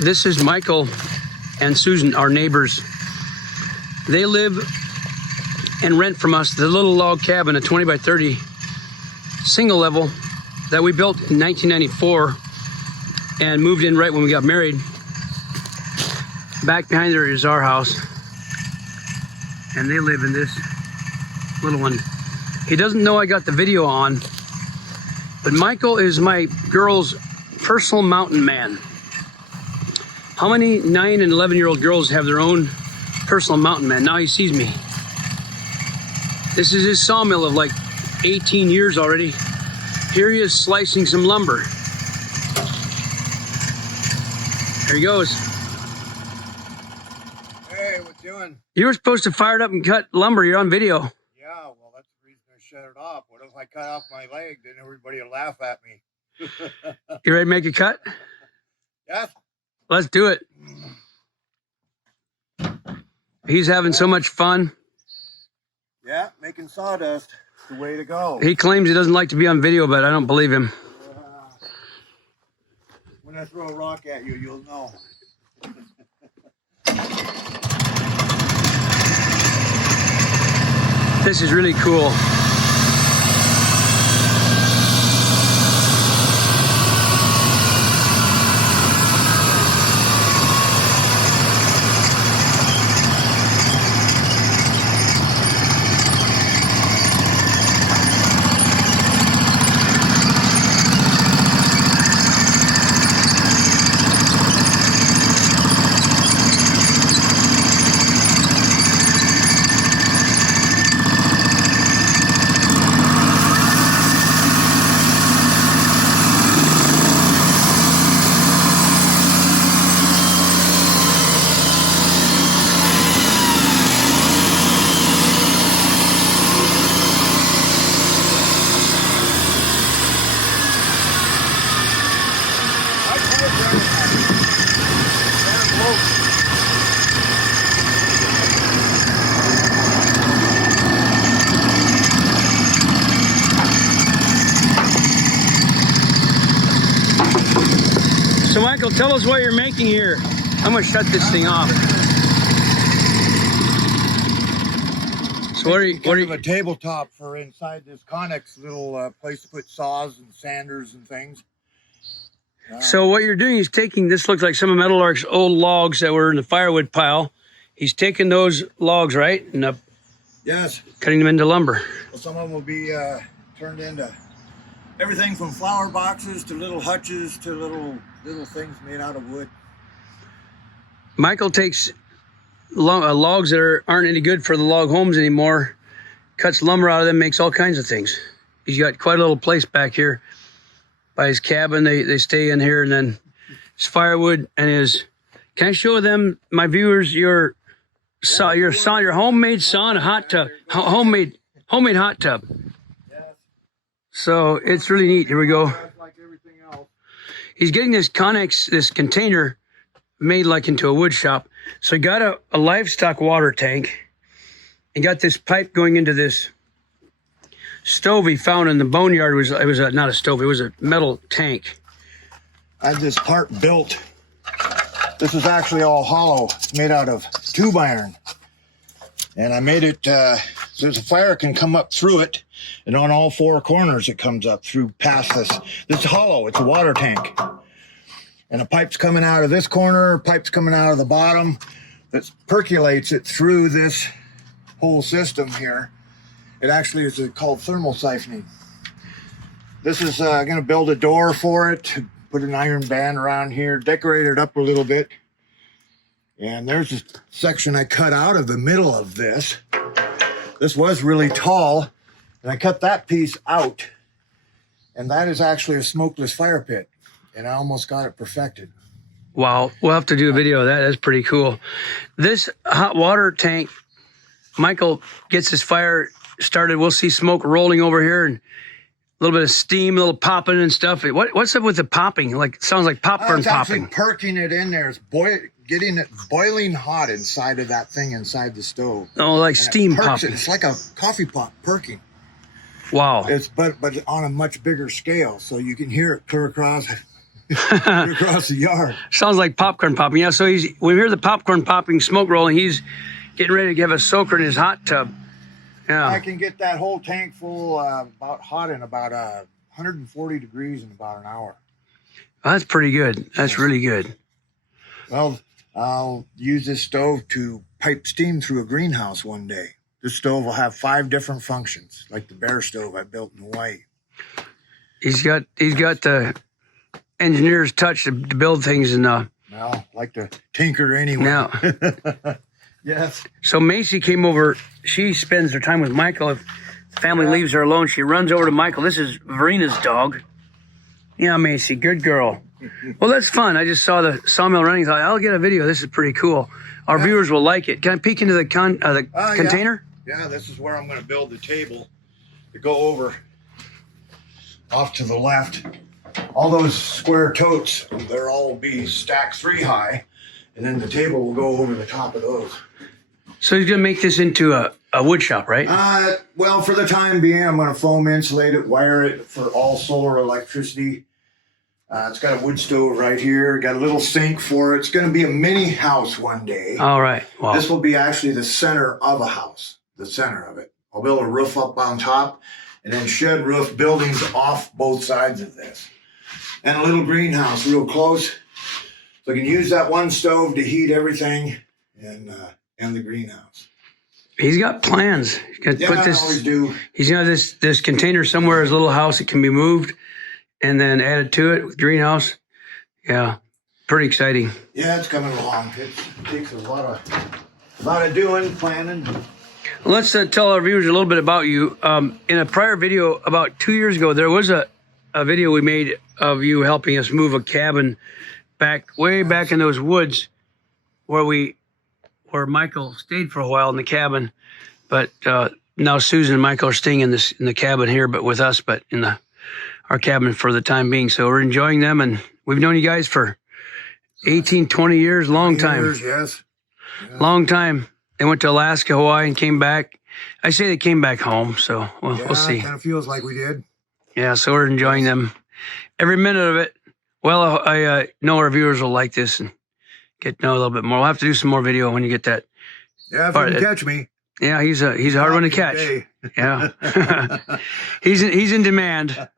This is Michael and Susan, our neighbors. They live and rent from us the little log cabin, a 20 by 30 single level that we built in 1994 and moved in right when we got married. Back behind there is our house, and they live in this little one. He doesn't know I got the video on, but Michael is my girl's personal mountain man. How many 9 and 11-year-old girls have their own personal mountain man? Now he sees me. This is his sawmill of like 18 years already. Here he is slicing some lumber. There he goes. Hey, what doing? You were supposed to fire it up and cut lumber. You're on video. Yeah, well, that's the reason I shut it off. What if I cut off my leg? Then everybody will laugh at me. You ready to make a cut? Yes. Let's do it. He's having so much fun. Yeah, making sawdust. The way to go. He claims he doesn't like to be on video, but I don't believe him. When I throw a rock at you, you'll know. This is really cool. So Michael, tell us what you're making here. I'm gonna shut this thing off. So what are you? A tabletop for inside this Connex little place to put saws and sanders and things. So what you're doing is taking, this looks like some of Meadowlark's old logs that were in the firewood pile. He's taking those logs, right, and Yes. cutting them into lumber. Well, some of them will be turned into everything from flower boxes to little hutches to little things made out of wood. Michael takes logs that aren't any good for the log homes anymore, cuts lumber out of them, makes all kinds of things. He's got quite a little place back here by his cabin. They stay in here, and then his firewood and his. Can I show them, my viewers, your homemade sauna hot tub, homemade hot tub. Yes. So it's really neat. Here we go. Like everything else. He's getting this Connex, this container made like into a wood shop. So he got a livestock water tank and got this pipe going into this stove he found in the boneyard. It was not a stove, it was a metal tank. I had this part built. This is actually all hollow, made out of tube iron. And I made it, so the fire can come up through it, and on all four corners it comes up through past this. This is hollow, it's a water tank. And a pipe's coming out of this corner, a pipe's coming out of the bottom that percolates it through this whole system here. It actually is called thermal siphoning. This is going to build a door for it, put an iron band around here, decorate it up a little bit. And there's a section I cut out of the middle of this. This was really tall, and I cut that piece out. And that is actually a smokeless fire pit. And I almost got it perfected. Wow, we'll have to do a video of that. That's pretty cool. This hot water tank, Michael gets his fire started. We'll see smoke rolling over here and a little bit of steam, a little popping and stuff. What's up with the popping? Like, it sounds like popcorn popping. Perking it in there. It's getting it boiling hot inside of that thing inside the stove. Oh, like And steam popping. popping. It's like a coffee pot perking. Wow. It's but on a much bigger scale, so you can hear it clear across. across the yard. Sounds like popcorn popping. Yeah, so we hear the popcorn popping, smoke rolling. He's getting ready to have a soaker in his hot tub. Yeah. I can get that whole tank full about hot in about 140 degrees in about an hour. Well, that's pretty good. That's really good. Well, I'll use this stove to pipe steam through a greenhouse one day. This stove will have 5 different functions, like the bear stove I built in Hawaii. He's got the engineer's touch to build things, and Well, like to tinker anyway. now. Yes. So Macy came over. She spends her time with Michael. If the family leaves her alone, she runs over to Michael. This is Verina's dog. Yeah, Macy, good girl. Well, that's fun. I just saw the sawmill running. Thought I'll get a video. This is pretty cool. Our viewers will like it. Can I peek into the container? Yeah, this is where I'm going to build the table to go over off to the left. All those square totes, they'll all be stacked 3 high, and then the table will go over the top of those. So he's going to make this into a wood shop, right? Well, for the time being, I'm going to foam insulate it, wire it for all solar electricity. It's got a wood stove right here. Got a little sink for it. It's going to be a mini house one day. All right. Wow. This will be actually the center of a house, the center of it. I'll build a roof up on top and then shed roof buildings off both sides of this. And a little greenhouse real close. So I can use that one stove to heat everything and the greenhouse. He's got plans. He's going to put this. I always do. He's going to have this container somewhere, his little house. It can be moved and then added to it with greenhouse. Yeah, pretty exciting. Yeah, it's coming along. It takes a lot of doing, planning. Let's tell our viewers a little bit about you. In a prior video about 2 years ago, there was a video we made of you helping us move a cabin way back in those woods where Michael stayed for a while in the cabin. But now Susan and Michael are staying in the cabin here, but with us, but in our cabin for the time being. So we're enjoying them, and we've known you guys for 18, 20 years, long time. Yes. Yeah. Long time. They went to Alaska, Hawaii, and came back. I say they came back home, so we'll see. It kind of feels like we did. Yeah, so we're enjoying them. Every minute of it. Well, I know our viewers will like this and get to know a little bit more. We'll have to do some more video when you get that. Yeah, if you can catch me. Yeah, he's a hard one to catch. Yeah. He's in demand.